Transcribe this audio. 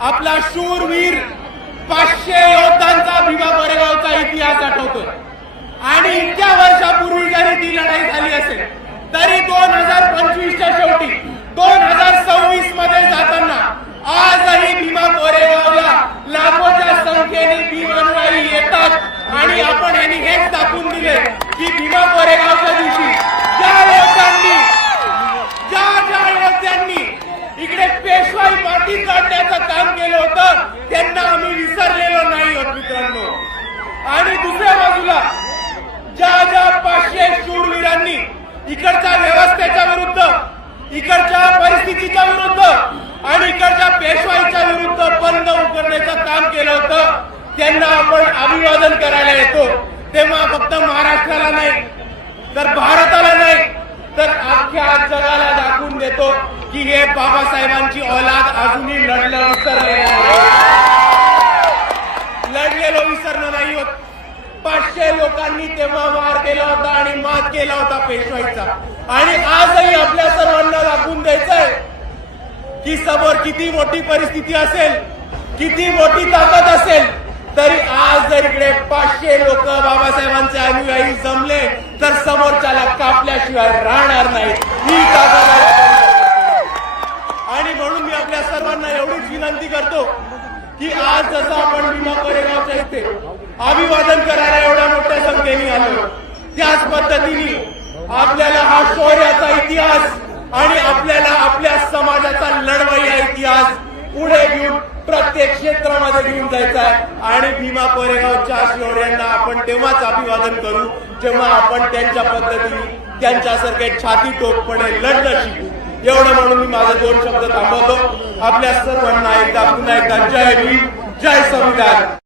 आपला शूरवीर 500 योद्धांचा भीमा कोरेगावचा इतिहास आठवतोय आणि इतक्या वर्षापूर्वी जरी ती लढाई झाली असेल तरी 2025च्या शेवटी 2026 मध्ये जाताना आजही भीमा कोरेगावला लाखोच्या संख्येने भीमनुयायी येतात आणि आपण यांनी हेच दाखवून दिले की भीमा कोरेगावच्या दिवशी ज्या योद्ध्यांनी इकडे पेशवाई माती काढण्याचं काम केलं होतं त्यांना आम्ही विसरलेलो नाही आहोत मित्रांनो। आणि दुसऱ्या बाजूला ज्या 500 शूरवीरांनी इकडच्या व्यवस्थेच्या विरुद्ध, इकडच्या परिस्थितीच्या विरुद्ध आणि इकडच्या पेशवाईच्या विरुद्ध बंद उकरण्याचं काम केलं होतं त्यांना आपण अभिवादन करायला येतो तेव्हा फक्त महाराष्ट्राला नाही तर भारताला नाही तर अख्ख्या जगाला दाखवून देतो की हे बाबासाहेबांची औलाद अजूनही लढलेलो विसरलं नाही होत। 500 लोकांनी तेव्हा वार केला होता आणि मात केला होता पेशवाईचा आणि आजही आपल्या सर्वांना दाखवून द्यायचंय की समोर किती मोठी परिस्थिती असेल, किती मोठी ताकद असेल तरी आज जर इकडे 500 लोक बाबासाहेबांचे अनुयायी जमले तर समोरच्याला कापल्याशिवाय राहणार नाही ही ताकद आहे। आणि म्हणून मी आपल्या सर्वांना एवढीच विनंती करतो की आज जसं आपण भीमा कोरेगावच्या इथे अभिवादन करायला एवढ्या मोठ्या संख्येने आलो त्याच पद्धतीने आपल्याला हा शौर्याचा इतिहास आणि आपल्याला आपल्या समाजाचा लढवय्या इतिहास पुढे घेऊन प्रत्येक क्षेत्रामध्ये घेऊन जायचा आहे आणि भीमा कोरेगावच्या शौर्यांना आपण तेव्हाच अभिवादन करू जेव्हा आपण त्यांच्या पद्धतीने त्यांच्यासारखे छाती टोकपणे लढणं शिकू। एवढं म्हणून मी माझे 2 शब्द थांबवतो। आपल्या सर्वांना एकदा पुन्हा एकदा जय भीम, जय संविधान।